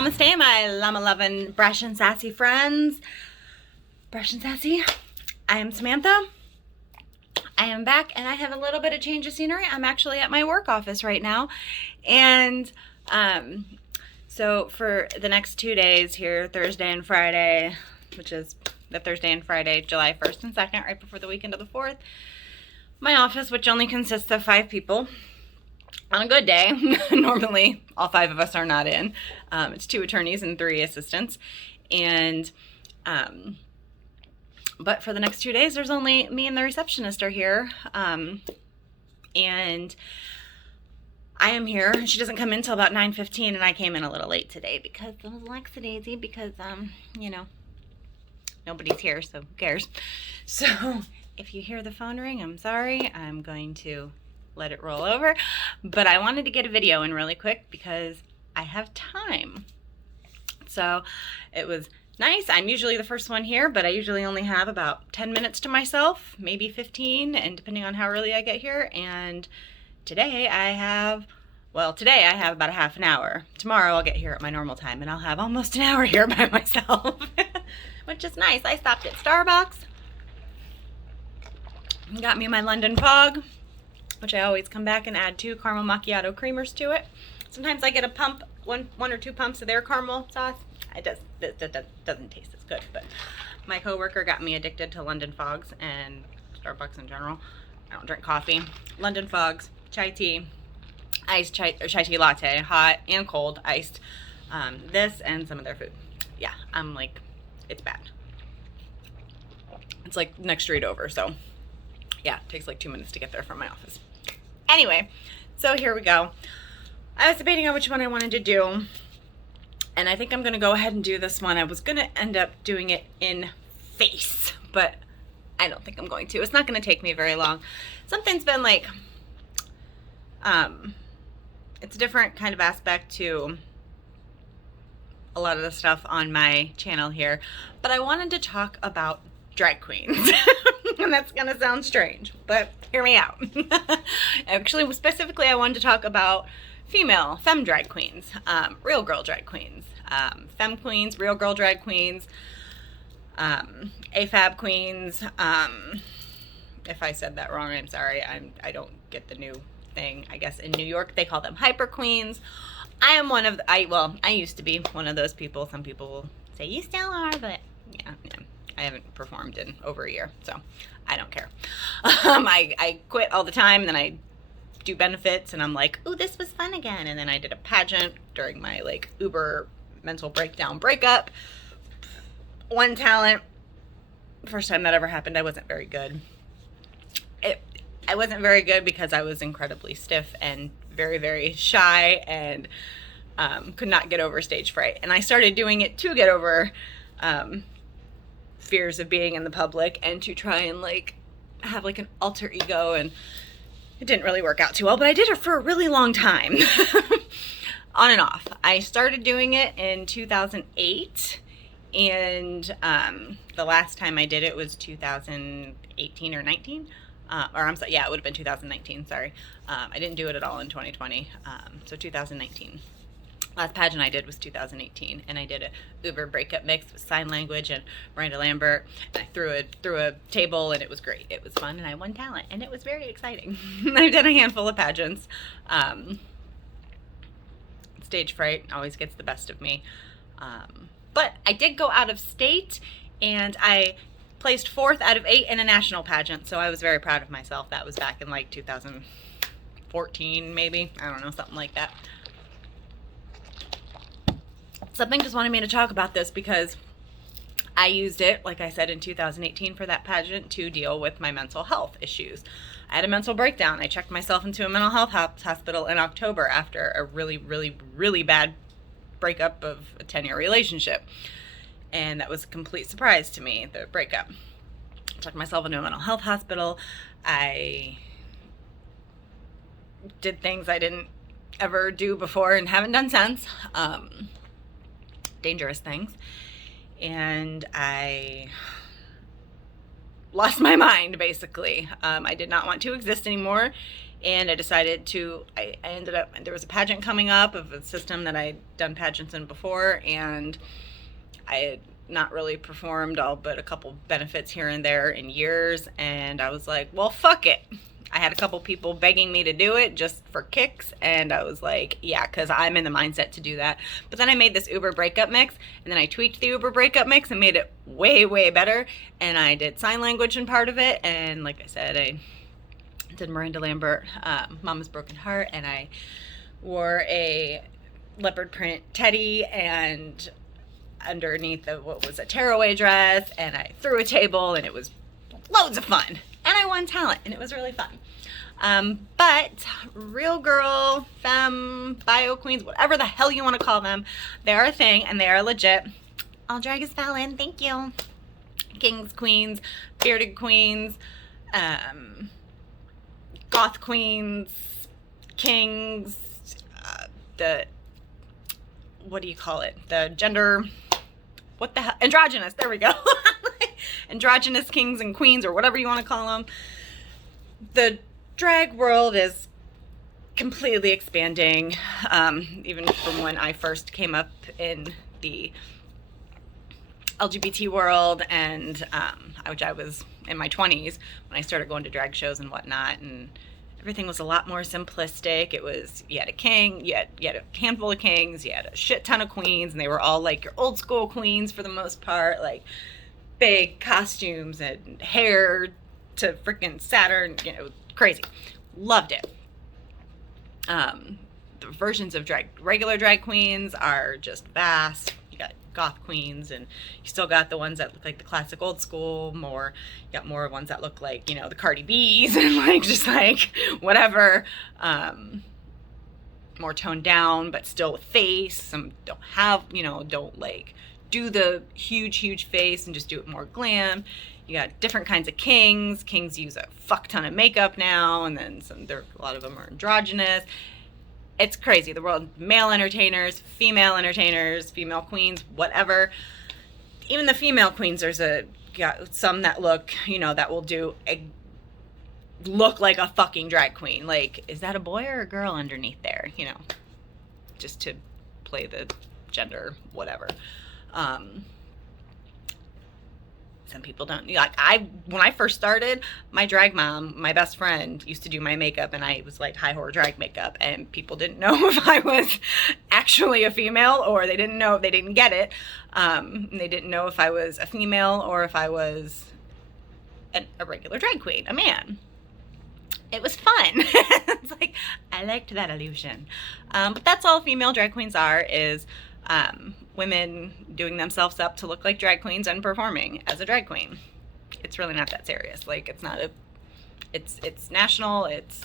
Namaste, my llama-loving brash and sassy friends. Brash and sassy, I am Samantha. I am back, and I have a little bit of change of scenery. I'm actually at my work office right now, and so for the next 2 days here, Thursday and Friday, which is the Thursday and Friday, July 1st and 2nd, right before the weekend of the 4th, my office, which only consists of 5 people, on a good day, normally all 5 of us are not in. It's 2 attorneys and 3 assistants, and but for the next 2 days, there's only me and the receptionist are here, and I am here. She doesn't come in until about 9:15, and I came in a little late today because it was lackadaisy because, you know, nobody's here, so who cares? So if you hear the phone ring, I'm sorry. I'm going to let it roll over, but I wanted to get a video in really quick because I have time. So it was nice. I'm usually the first one here, but I usually only have about 10 minutes to myself, maybe 15, and depending on how early I get here. And today I have about a half an hour. Tomorrow I'll get here at my normal time, and I'll have almost an hour here by myself, which is nice. I stopped at Starbucks, got me my London Fog, which I always come back and add 2 caramel macchiato creamers to it. Sometimes I get a pump, one or 2 pumps of their caramel sauce. It doesn't taste as good, but my coworker got me addicted to London Fogs and Starbucks in general. I don't drink coffee. London Fogs, chai tea, iced chai tea latte, hot and cold, iced. This and some of their food. Yeah, I'm like, it's bad. It's like next street over, so yeah, it takes like 2 minutes to get there from my office. Anyway, so here we go. I was debating on which one I wanted to do, and I think I'm going to go ahead and do this one. I was going to end up doing it in face, but I don't think I'm going to. It's not going to take me very long. Something's been like, it's a different kind of aspect to a lot of the stuff on my channel here, but I wanted to talk about drag queens. And that's going to sound strange, but hear me out. Actually, specifically, I wanted to talk about femme drag queens, real girl drag queens, femme queens, real girl drag queens, AFAB queens. If I said that wrong, I'm sorry. I don't get the new thing. I guess in New York they call them hyper queens. I am one of the, I used to be one of those people. Some people will say you still are, but yeah. I haven't performed in over a year, so I don't care. I quit all the time, and then I do benefits, and I'm like, ooh, this was fun again. And then I did a pageant during my like uber mental breakdown breakup. One talent, first time that ever happened, I wasn't very good. I wasn't very good because I was incredibly stiff and very, very shy, and could not get over stage fright. And I started doing it to get over fears of being in the public and to try and like have like an alter ego, and it didn't really work out too well, but I did it for a really long time. On and off. I started doing it in 2008, and the last time I did it was 2018 or 19, or I'm sorry, yeah, it would have been 2019, sorry. I didn't do it at all in 2020, so 2019. Last pageant I did was 2018, and I did a Uber breakup mix with sign language and Miranda Lambert, and I threw a table, and it was great. It was fun, and I won talent, and it was very exciting. I've done a handful of pageants. Stage fright always gets the best of me. But I did go out of state, and I placed 4th out of 8 in a national pageant, so I was very proud of myself. That was back in like 2014, maybe. I don't know, something like that. Something just wanted me to talk about this because I used it, like I said, in 2018 for that pageant to deal with my mental health issues. I had a mental breakdown. I checked myself into a mental health hospital in October after a really, really, really bad breakup of a 10-year relationship. And that was a complete surprise to me, the breakup. I checked myself into a mental health hospital. I did things I didn't ever do before and haven't done since. Dangerous things, and I lost my mind basically. I did not want to exist anymore, And I decided to, I ended up, there was a pageant coming up of a system that I'd done pageants in before, and I had not really performed all but a couple benefits here and there in years, and I was like, well, fuck it. I had a couple people begging me to do it just for kicks, and I was like, yeah, because I'm in the mindset to do that. But then I made this Uber breakup mix, and then I tweaked the Uber breakup mix and made it way, way better, and I did sign language in part of it, and like I said, I did Miranda Lambert, Mama's Broken Heart, and I wore a leopard print teddy, and underneath what was a tearaway dress, and I threw a table, and it was loads of fun. And I won talent, and it was really fun. But real girl, femme, bio queens, whatever the hell you want to call them, they're a thing, and they are legit. All drag is Fallon, thank you. Kings, queens, bearded queens, goth queens, kings, what do you call it? The gender, what the hell? Androgynous, there we go. Androgynous kings and queens, or whatever you want to call them. The drag world is completely expanding, even from when I first came up in the LGBT world, and which I was in my 20s when I started going to drag shows and whatnot, and everything was a lot more simplistic. It was, you had a king, you had a handful of kings, you had a shit ton of queens, and they were all like your old school queens for the most part, like big costumes and hair to freaking Saturn, you know, crazy. Loved it. The versions of regular drag queens are just vast. You got goth queens, and you still got the ones that look like the classic old school, you got more ones that look like, you know, the Cardi B's and like just like whatever, more toned down but still with face. Some don't have, you know, don't like do the huge face and just do it more glam. You got different kinds of kings. Kings use a fuck ton of makeup now, and then a lot of them are androgynous. It's crazy. The world, male entertainers, female queens, whatever. Even the female queens, got some that look, you know, that will look like a fucking drag queen. Like, is that a boy or a girl underneath there? You know, just to play the gender, whatever. Some people don't like, when I first started, my drag mom, my best friend, used to do my makeup, and I was like high horror drag makeup, and people didn't know if I was actually a female, or they didn't get it. They didn't know if I was a female or if I was a regular drag queen, a man. It was fun. It's like, I liked that illusion. But that's all female drag queens are, is women doing themselves up to look like drag queens and performing as a drag queen. It's really not that serious. Like, it's not it's national, it's,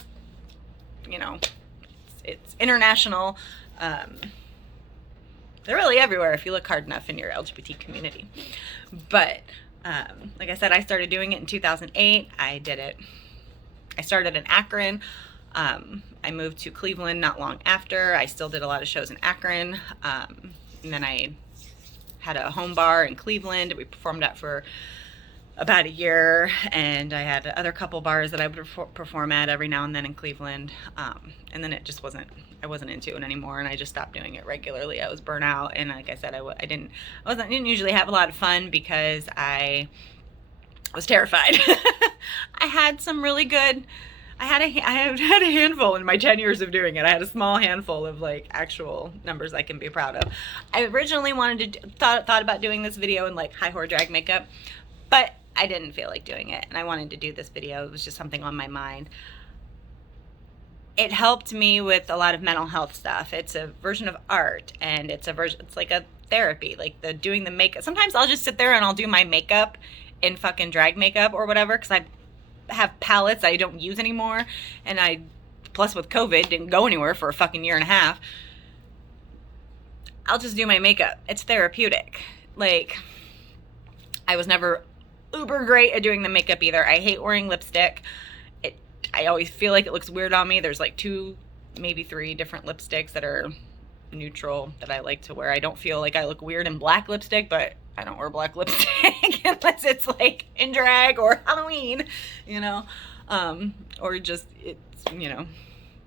you know, it's international. They're really everywhere if you look hard enough in your LGBT community. But like I said, I started doing it in 2008. I started in Akron. I moved to Cleveland not long after. I still did a lot of shows in Akron. And then I had a home bar in Cleveland we performed at for about a year. And I had other couple bars that I would perform at every now and then in Cleveland. And then I wasn't into it anymore, and I just stopped doing it regularly. I was burnt out, and like I said, I didn't usually have a lot of fun because I was terrified. I had some really good, I had a handful in my 10 years of doing it. I had a small handful of like actual numbers I can be proud of. I originally thought about doing this video in like high horror drag makeup, but I didn't feel like doing it, and I wanted to do this video. It was just something on my mind. It helped me with a lot of mental health stuff. It's a version of art, and it's like a therapy, like doing the makeup. Sometimes I'll just sit there and I'll do my makeup in fucking drag makeup or whatever, because I have palettes I don't use anymore, and plus with COVID, didn't go anywhere for a fucking year and a half. I'll just do my makeup. It's therapeutic. Like, I was never uber great at doing the makeup either. I hate wearing lipstick. I always feel like it looks weird on me. There's like 2, maybe 3 different lipsticks that are neutral that I like to wear. I don't feel like I look weird in black lipstick, but I don't wear black lipstick unless it's like in drag or Halloween, you know. or just it's, you know,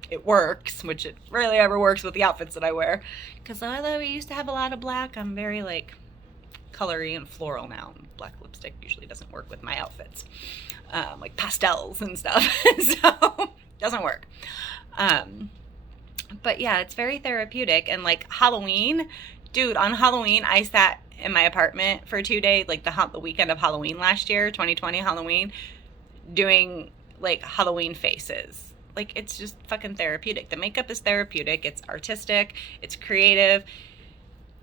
it works, which it rarely ever works with the outfits that I wear. Because although we used to have a lot of black, I'm very like colory and floral now. Black lipstick usually doesn't work with my outfits, like pastels and stuff. So doesn't work. But yeah, it's very therapeutic. And like Halloween, dude, on Halloween I sat in my apartment for 2 days, like the weekend of Halloween last year, 2020 Halloween, doing like Halloween faces. Like, it's just fucking therapeutic. The makeup is therapeutic. It's artistic. It's creative.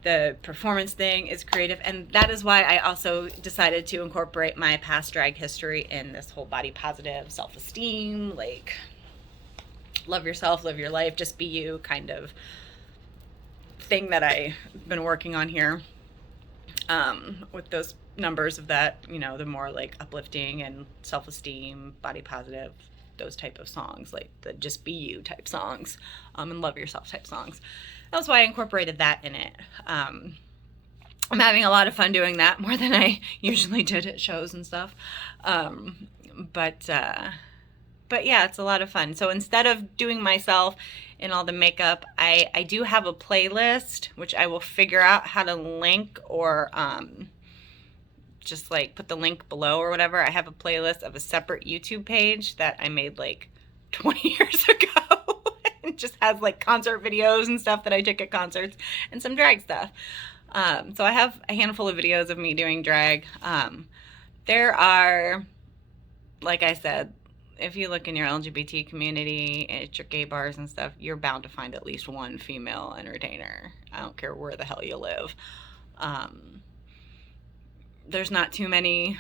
The performance thing is creative. And that is why I also decided to incorporate my past drag history in this whole body positive, self-esteem, like, love yourself, live your life, just be you kind of thing that I've been working on here. With those numbers of that, you know, the more like uplifting and self-esteem, body positive, those type of songs, like the just be you type songs, and love yourself type songs. That was why I incorporated that in it. I'm having a lot of fun doing that, more than I usually did at shows and stuff. But yeah, it's a lot of fun. So instead of doing myself in all the makeup, I do have a playlist, which I will figure out how to link, or just like put the link below or whatever. I have a playlist of a separate YouTube page that I made like 20 years ago. It just has like concert videos and stuff that I took at concerts and some drag stuff. So I have a handful of videos of me doing drag. There are, like I said, if you look in your LGBT community, at your gay bars and stuff, you're bound to find at least one female entertainer. I don't care where the hell you live. There's not too many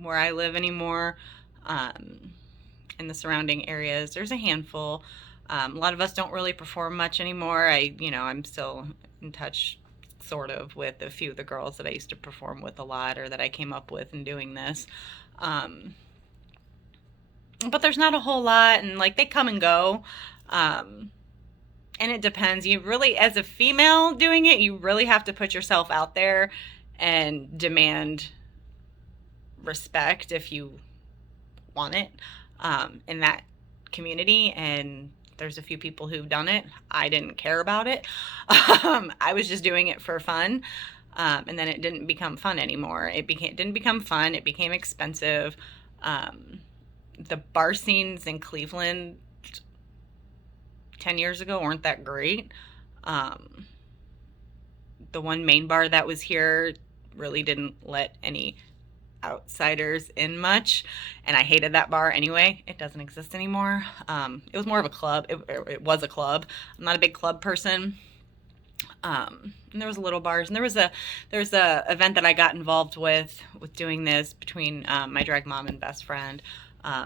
where I live anymore. In the surrounding areas, there's a handful. A lot of us don't really perform much anymore. I'm still in touch sort of with a few of the girls that I used to perform with a lot, or that I came up with in doing this. But there's not a whole lot, and like they come and go. And it depends. You really, as a female doing it, you really have to put yourself out there and demand respect if you want it, in that community. And there's a few people who've done it. I didn't care about it. I was just doing it for fun. And then it didn't become fun anymore. Didn't become fun. It became expensive. The bar scenes in Cleveland 10 years ago weren't that great. The one main bar that was here really didn't let any outsiders in much, and I hated that bar anyway. It doesn't exist anymore. It was more of a club. It was a club. I'm not a big club person. And there was little bars, and there was a event that I got involved with doing this between my drag mom and best friend.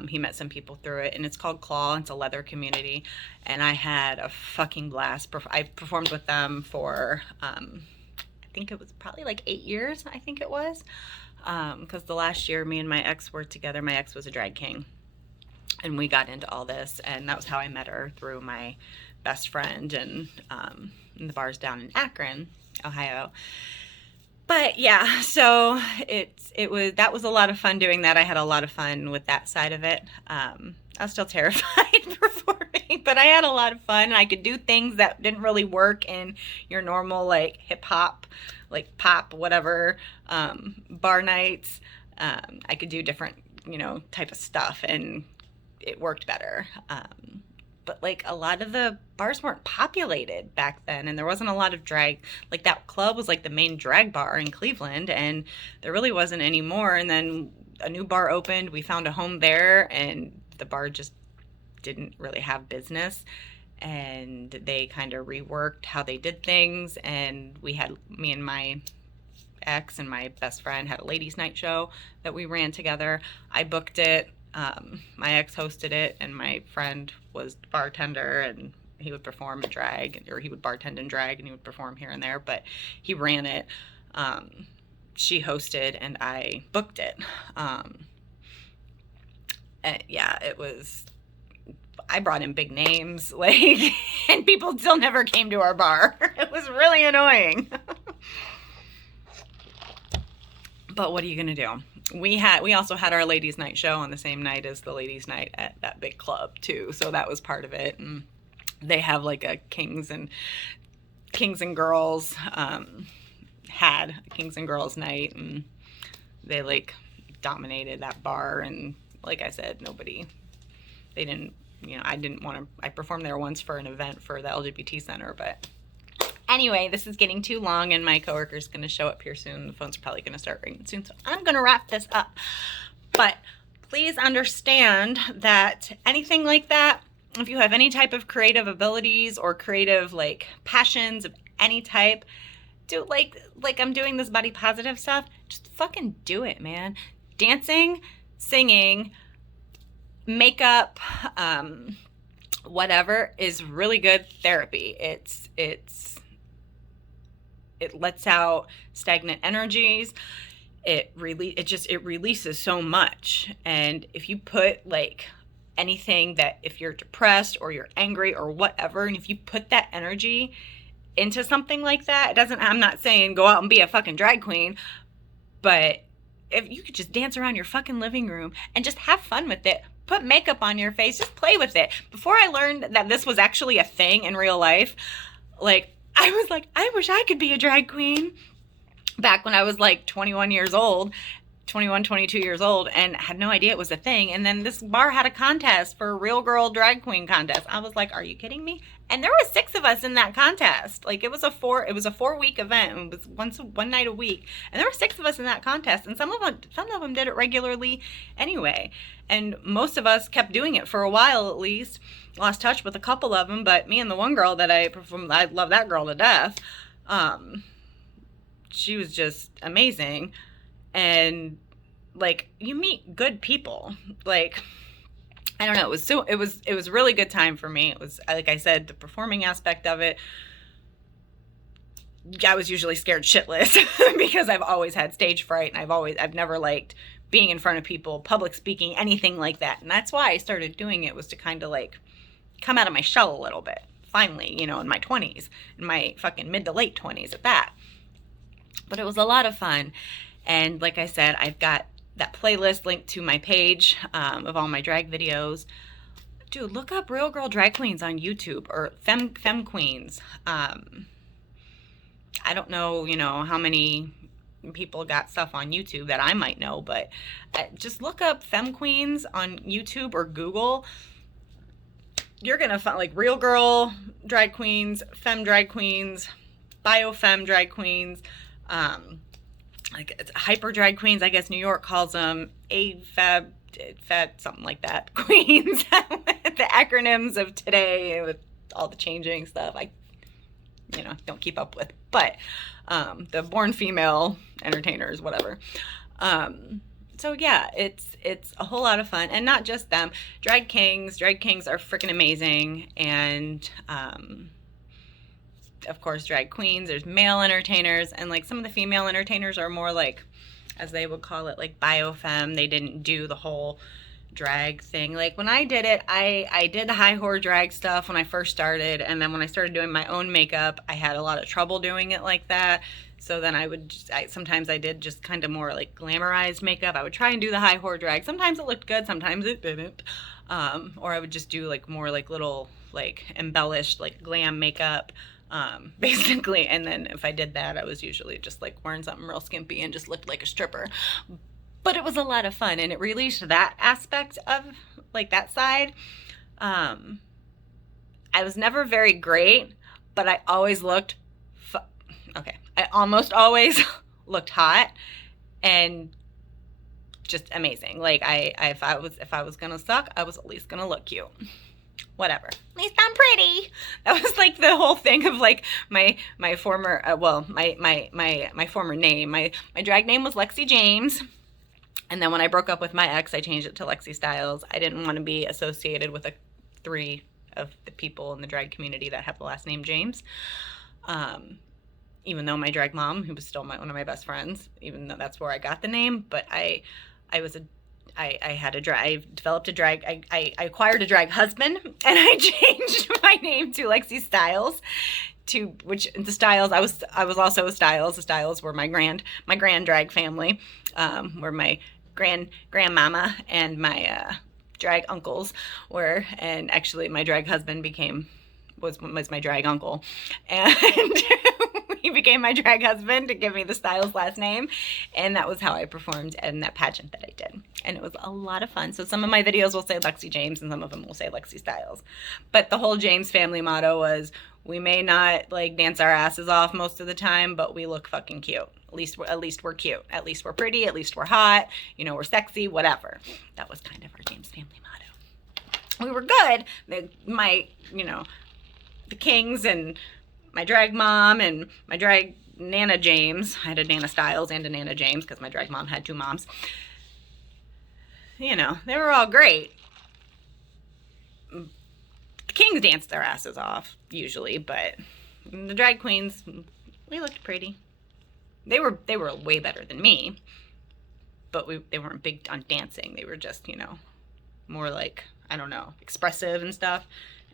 He met some people through it, and it's called Claw. It's a leather community, and I had a fucking blast. I performed with them for I think it was probably like 8 years. I think it was, because the last year me and my ex were together. My ex was a drag king, and we got into all this, and that was how I met her, through my best friend, and in the bars down in Akron, Ohio. But yeah, so that was a lot of fun doing that. I had a lot of fun with that side of it. I was still terrified performing, but I had a lot of fun, and I could do things that didn't really work in your normal like hip hop, like pop, whatever, bar nights. I could do different, type of stuff, and it worked better. But like a lot of the bars weren't populated back then, and there wasn't a lot of drag. Like that club was like the main drag bar in Cleveland, and there really wasn't any more. And then a new bar opened. We found a home there, and the bar just didn't really have business, and they kind of reworked how they did things. And me and my ex and my best friend had a ladies' night show that we ran together. I booked it. My ex hosted it, and my friend was the bartender, and he would perform in drag, or he would bartend in drag, and he would perform here and there, but he ran it. She hosted, and I booked it. Yeah, I brought in big names, like, and people still never came to our bar. It was really annoying. But what are you gonna do? We also had our ladies' night show on the same night as the ladies' night at that big club too, so that was part of it. And they have like a kings and girls, had a kings and girls night, and they like dominated that bar. And like I said, they didn't, I performed there once for an event for the LGBT center, but anyway, this is getting too long, and my coworker's going to show up here soon. The phone's probably going to start ringing soon, so I'm going to wrap this up. But please understand that anything like that, if you have any type of creative abilities or creative like passions of any type, do like I'm doing this body positive stuff, just fucking do it, man. Dancing, singing, makeup, whatever is really good therapy. It lets out stagnant energies. It releases so much. And if you put like anything that, if you're depressed or you're angry or whatever, and if you put that energy into something like that, I'm not saying go out and be a fucking drag queen, but if you could just dance around your fucking living room and just have fun with it, put makeup on your face, just play with it. Before I learned that this was actually a thing in real life, like, I was like, I wish I could be a drag queen back when I was like 22 years old, and had no idea it was a thing. And then this bar had a contest for a real girl drag queen contest. I was like, are you kidding me? And there were 6 of us in that contest. Like, it was a 4-week event. It was one night a week. And there were 6 of us in that contest. And some of them did it regularly anyway. And most of us kept doing it for a while at least. Lost touch with a couple of them, but me and the one girl that I performed, I love that girl to death. She was just amazing. And like, you meet good people. Like, I don't know, it was a really good time for me. It was, like I said, the performing aspect of it, I was usually scared shitless because I've always had stage fright, and I've never liked being in front of people, public speaking, anything like that. And that's why I started doing it, was to kind of like come out of my shell a little bit, finally, in my 20s, in my fucking mid to late 20s at that. But it was a lot of fun. And like I said, I've got that playlist linked to my page of all my drag videos. Dude, look up Real Girl Drag Queens on YouTube, or Femme Queens. I don't know, how many people got stuff on YouTube that I might know, but just look up Femme Queens on YouTube or Google. You're gonna find like Real Girl Drag Queens, Femme Drag Queens, Bio-Femme Drag Queens, like it's Hyper Drag Queens, I guess New York calls them, Fab, something like that, Queens. The acronyms of today with all the changing stuff, I don't keep up with, but the born female entertainers, whatever. So yeah, it's a whole lot of fun, and not just them. Drag kings are freaking amazing, and of course drag queens. There's male entertainers, and like some of the female entertainers are more like, as they would call it, like bio-femme. They didn't do the whole drag thing. Like when I did it, I did the high horror drag stuff when I first started, and then when I started doing my own makeup, I had a lot of trouble doing it like that. So then sometimes I did just kind of more like glamorized makeup. I would try and do the high horror drag. Sometimes it looked good, sometimes it didn't. Or I would just do like more like little like embellished like glam makeup, basically. And then if I did that, I was usually just like wearing something real skimpy and just looked like a stripper. But it was a lot of fun, and it released that aspect of like that side. I was never very great, but I always looked I almost always looked hot and just amazing. Like if I was gonna suck, I was at least gonna look cute. Whatever. At least I'm pretty. That was like the whole thing of like my former my former name. My drag name was Lexi James. And then when I broke up with my ex, I changed it to Lexi Styles. I didn't want to be associated with 3 of the people in the drag community that have the last name James. Even though my drag mom, who was still one of my best friends, even though that's where I got the name, but I acquired a drag husband, and I changed my name to Lexi Styles, which the Styles, I was also a Styles. The Styles were my grand drag family, where my grandmama and my drag uncles were, and actually my drag husband was my drag uncle, and he became my drag husband to give me the Styles last name, and that was how I performed in that pageant that I did, and it was a lot of fun. So some of my videos will say Lexi James and some of them will say Lexi Styles, but the whole James family motto was, we may not like dance our asses off most of the time, but we look fucking cute. At least we're cute. At least we're pretty. At least we're hot. You know, we're sexy. Whatever. That was kind of our James family motto. We were good. The Kings and my drag mom and my drag Nana James. I had a Nana Styles and a Nana James because my drag mom had 2 moms. You know, they were all great. The Kings danced their asses off usually, but the drag queens, we looked pretty. They were way better than me, but they weren't big on dancing. They were just, you know, more like, I don't know, expressive and stuff,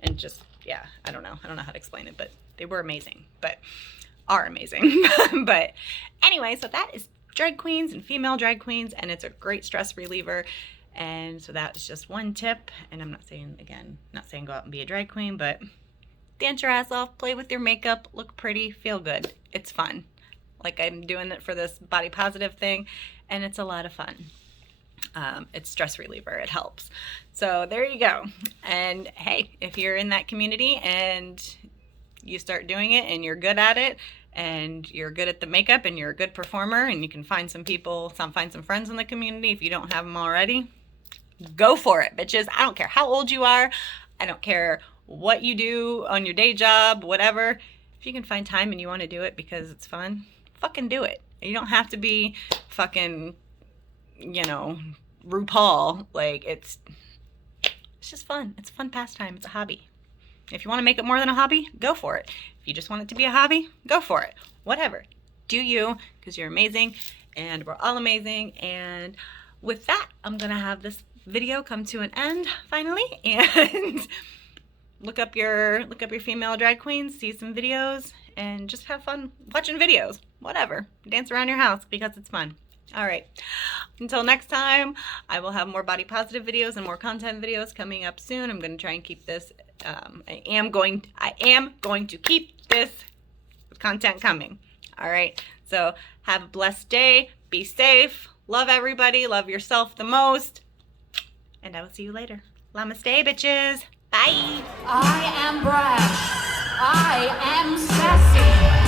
and just, yeah, I don't know how to explain it, but they were amazing, but are amazing. But anyway, so that is drag queens and female drag queens, and it's a great stress reliever. And so that is just one tip. And I'm not saying go out and be a drag queen, but dance your ass off, play with your makeup, look pretty, feel good. It's fun. Like, I'm doing it for this body positive thing, and it's a lot of fun. It's stress reliever. It helps. So there you go. And hey, if you're in that community and you start doing it and you're good at it and you're good at the makeup and you're a good performer and you can find some friends in the community if you don't have them already, go for it, bitches. I don't care how old you are. I don't care what you do on your day job, whatever. If you can find time and you want to do it because it's fun, fucking do it. You don't have to be fucking, you know, RuPaul. Like, it's just fun. It's a fun pastime. It's a hobby. If you want to make it more than a hobby, go for it. If you just want it to be a hobby, go for it. Whatever. Do you, because you're amazing and we're all amazing. And with that, I'm going to have this video come to an end finally, and look up your female drag queens, see some videos, and just have fun watching videos. Whatever. Dance around your house because it's fun. All right. Until next time, I will have more body positive videos and more content videos coming up soon. I'm going to try and keep this. I am going to keep this content coming. All right. So have a blessed day. Be safe. Love everybody. Love yourself the most. And I will see you later. Namaste, bitches. Bye. I am brash. I am sassy.